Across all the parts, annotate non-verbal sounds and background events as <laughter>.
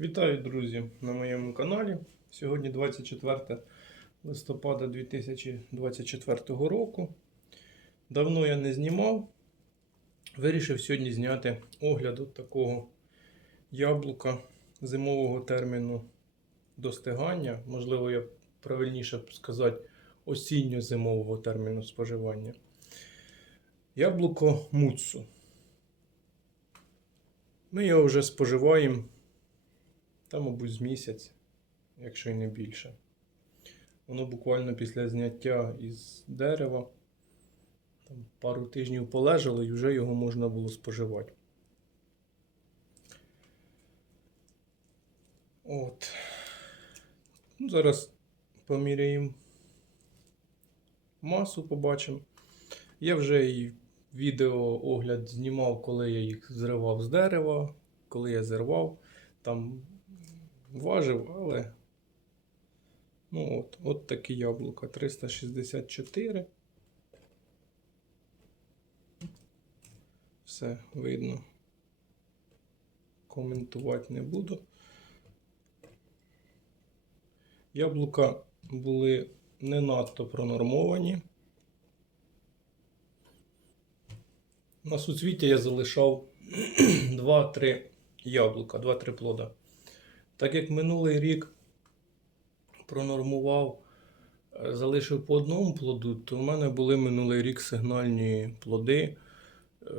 Вітаю, друзі, на моєму каналі. Сьогодні 24 листопада 2024 року. Давно я не знімав. Вирішив сьогодні зняти огляд от такого яблука зимового терміну достигання. Можливо, я правильніше б сказати, осінньо-зимового терміну споживання. Яблуко муцу. Ми його вже споживаємо та, мабуть, з місяць, якщо й не більше. Воно буквально після зняття із дерева там, пару тижнів полежало і вже його можна було споживати. От. Ну, зараз поміряємо масу, побачимо. Я вже і відео огляд знімав, коли я їх зривав з дерева, коли я зірвав. Там важив, але. Ну от, от такі яблука. 364. Все видно. Коментувати не буду. Яблука були не надто пронормовані. На суцвіття я залишав <clears throat> 2-3 яблука, 2-3 плода. Так як минулий рік пронормував, е, залишив по одному плоду, то в мене були минулий рік сигнальні плоди. Е,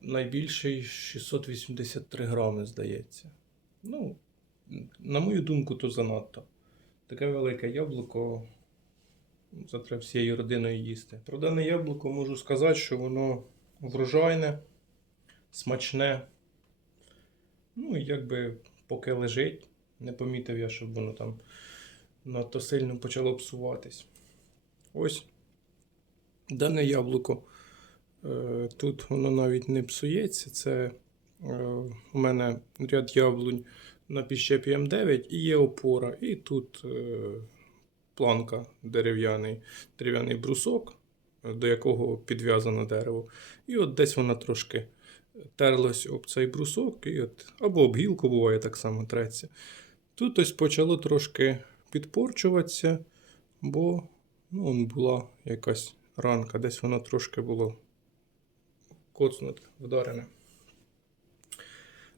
Найбільший 683 грами, здається. Ну, на мою думку, то занадто. Таке велике яблуко. Це треба всією родиною їсти. Про дане яблуко можу сказати, що воно врожайне, смачне. Ну, і якби поки лежить, не помітив я, щоб воно там надто сильно почало псуватись. Ось дане яблуко. Е, Тут воно навіть не псується. Це е, у мене ряд яблунь на піщепі М9 і є опора. І тут е, планка дерев'яний, дерев'яний брусок, до якого підв'язано дерево. І от десь вона трошки терлась об цей брусок, і от, або об гілку буває так само треться. Тут ось почало трошки підпорчуватися, бо ну, була якась ранка, десь воно трошки було коцнуте, вдарене.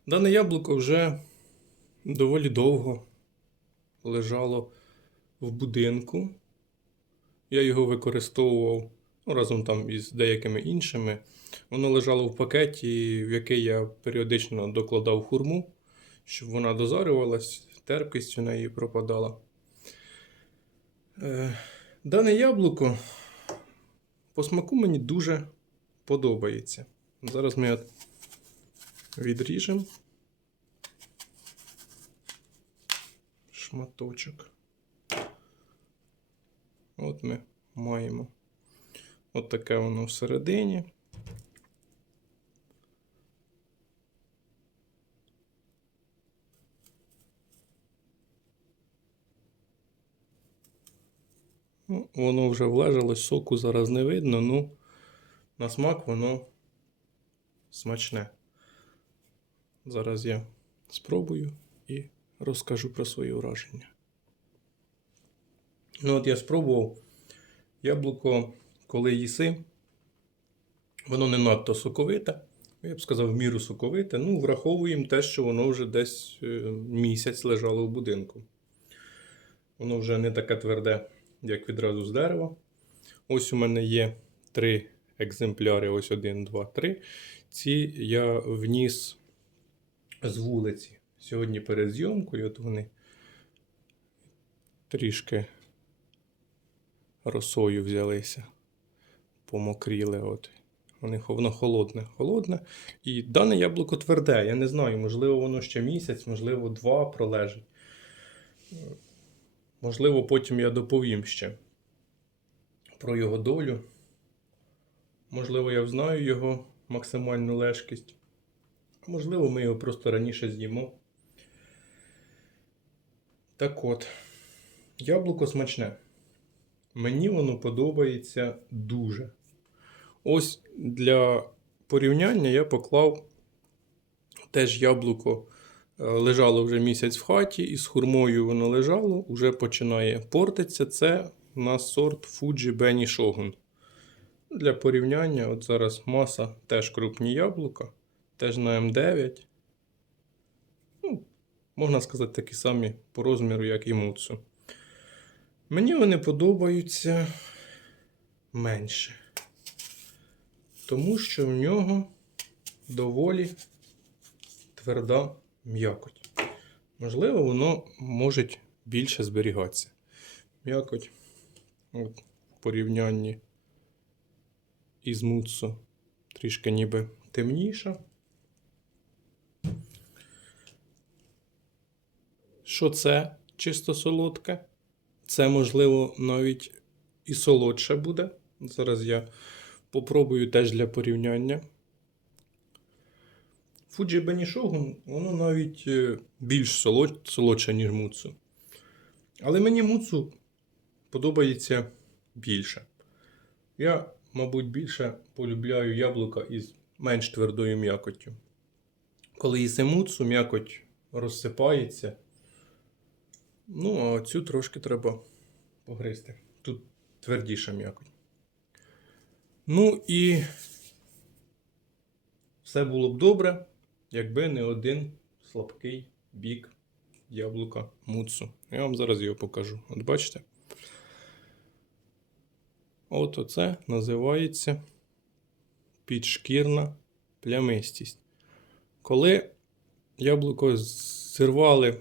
Дане яблуко вже доволі довго лежало в будинку. Я його використовував разом там із деякими іншими. Воно лежало в пакеті, в який я періодично докладав хурму, щоб вона дозарювалась, терпкість у неї пропадала. Е, Дане яблуко по смаку мені дуже подобається. Зараз ми відріжемо шматочок. От ми маємо от таке воно всередині. Ну, воно вже влежалось, соку зараз не видно, ну на смак воно смачне. Зараз я спробую і розкажу про свої враження. Ну, от я спробував яблуко, коли їси, воно не надто соковите. Я б сказав, в міру соковите. Ну, враховуємо те, що воно вже десь е, місяць лежало в будинку. Воно вже не таке тверде, як відразу з дерева. Ось у мене є три екземпляри: ось один, два, три. Ці я вніс з вулиці. Сьогодні перед зйомкою, от вони трішки росою взялися, помокріли. От. Вони, воно холодне, холодне. І дане яблуко тверде. Я не знаю, можливо, воно ще місяць, можливо, два пролежить. Можливо, потім я доповім ще про його долю. Можливо, я взнаю його максимальну лежкість. Можливо, ми його просто раніше з'їмо. Так от, яблуко смачне. Мені воно подобається дуже. Ось для порівняння я поклав теж яблуко Е, Лежало вже місяць в хаті, і з хурмою воно лежало, вже починає портитися. Це у нас сорт Fuji Benny Shogun. Для порівняння, от зараз маса теж крупні яблука, теж на М9. Ну, можна сказати, такі самі по розміру, як і Муцу. Мені вони подобаються менше. Тому що в нього доволі тверда м'якоть. Можливо, воно може більше зберігатися. М'якоть от, в порівнянні із муцу трішки ніби темніша. Що це чисто солодке? Це, можливо, навіть і солодше буде. Зараз я попробую теж для порівняння. Fuji Benny воно навіть е, більш солод... солодше, ніж муцу. Але мені муцу подобається більше. Я, мабуть, більше полюбляю яблука із менш твердою м'якоттю. Коли їси муцу, м'якоть розсипається. Ну, а цю трошки треба погризти. Тут твердіша м'якоть. Ну і все було б добре, якби не один слабкий бік яблука муцу. Я вам зараз його покажу. От бачите? От оце називається підшкірна плямистість. Коли яблуко зірвали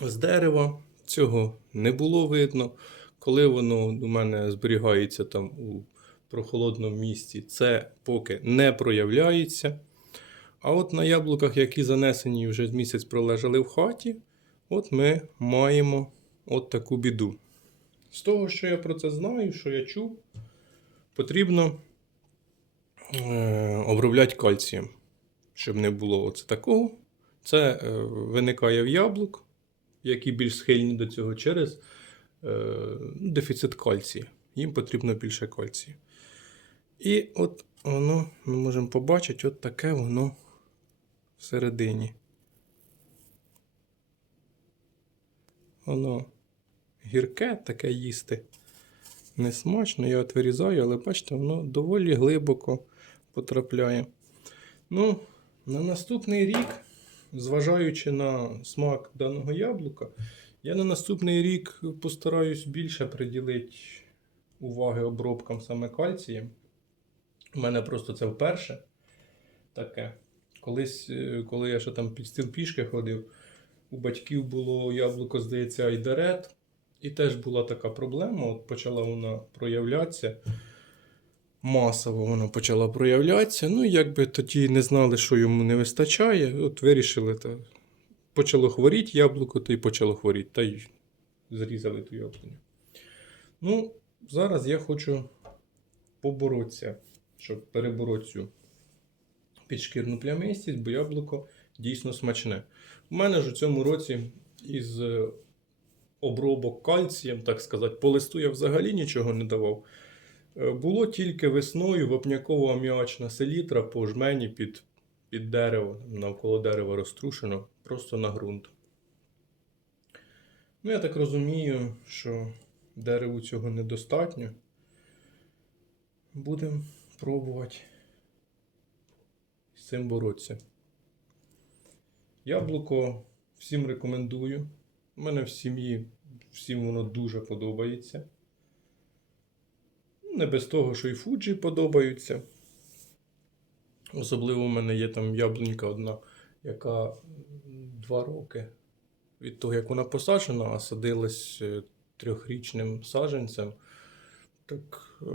з дерева, цього не було видно. Коли воно у мене зберігається там у прохолодному місці, це поки не проявляється. А от на яблуках, які занесені вже місяць пролежали в хаті, от ми маємо от таку біду. З того, що я про це знаю, що я чув, потрібно е, обробляти кальцієм, щоб не було оце такого. Це е, виникає в яблук, які більш схильні до цього через е, дефіцит кальцію. Їм потрібно більше кальцію. І от воно, ми можемо побачити, от таке воно всередині. Воно гірке, таке їсти не смачно. Я от вирізаю, але бачите, воно доволі глибоко потрапляє. Ну, на наступний рік, зважаючи на смак даного яблука, я на наступний рік постараюсь більше приділити уваги обробкам саме кальцієм. У мене просто це вперше таке. Колись, е, коли я ще там під стіл пішки ходив, у батьків було яблуко, здається, айдарет. І теж була така проблема. От почала вона проявлятися. Масово вона почала проявлятися. Ну, якби тоді не знали, що йому не вистачає. От вирішили, та почало хворіти яблуко, то й почало хворіти, та й зрізали ту яблуню. Ну, зараз я хочу поборотися, щоб перебороти цю підшкірну плямистість, бо яблуко дійсно смачне. У мене ж у цьому році із е, обробок кальцієм, так сказати, по листу я взагалі нічого не давав. Е, Було тільки весною вапняково аміачна селітра по жмені під, під дерево, навколо дерева розтрушено, просто на ґрунт. Ну, я так розумію, що дереву цього недостатньо. Будемо пробувати з цим боротися. Яблуко всім рекомендую. У мене в сім'ї всім воно дуже подобається. Не без того, що і фуджі подобаються. Особливо у мене є там яблунька одна, яка м, два роки від того, як вона посаджена, а садилась е, трьохрічним саджанцем. Так е,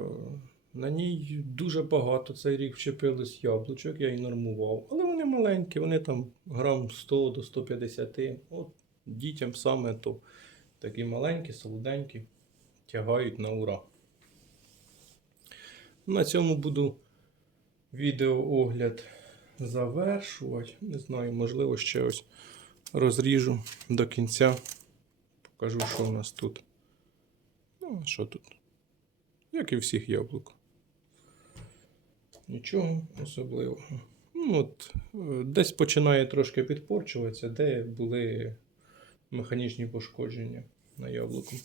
на ній дуже багато цей рік вчепилось яблучок, я її нормував. Але вони маленькі, вони там грам 100 до 150. От дітям саме то такі маленькі, солоденькі, тягають на ура. На цьому буду відеоогляд завершувати. Не знаю, можливо, ще ось розріжу до кінця. Покажу, що у нас тут. Ну, що тут? Як і всіх яблук. Нічого особливого. Ну, от, е, десь починає трошки підпорчуватися, де були механічні пошкодження на яблуку.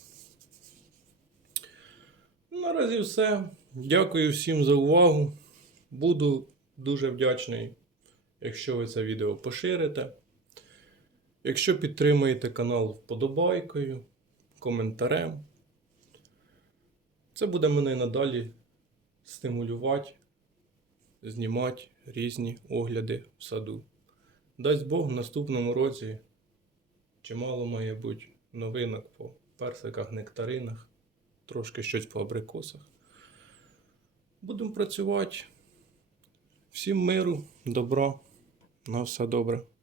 Наразі все. Дякую всім за увагу. Буду дуже вдячний, якщо ви це відео поширите. Якщо підтримуєте канал вподобайкою, коментарем, це буде мене надалі стимулювати, знімати різні огляди в саду. Дасть Бог в наступному році чимало має бути новинок по персиках, нектаринах, трошки щось по абрикосах. Будемо працювати. Всім миру, добра, на все добре.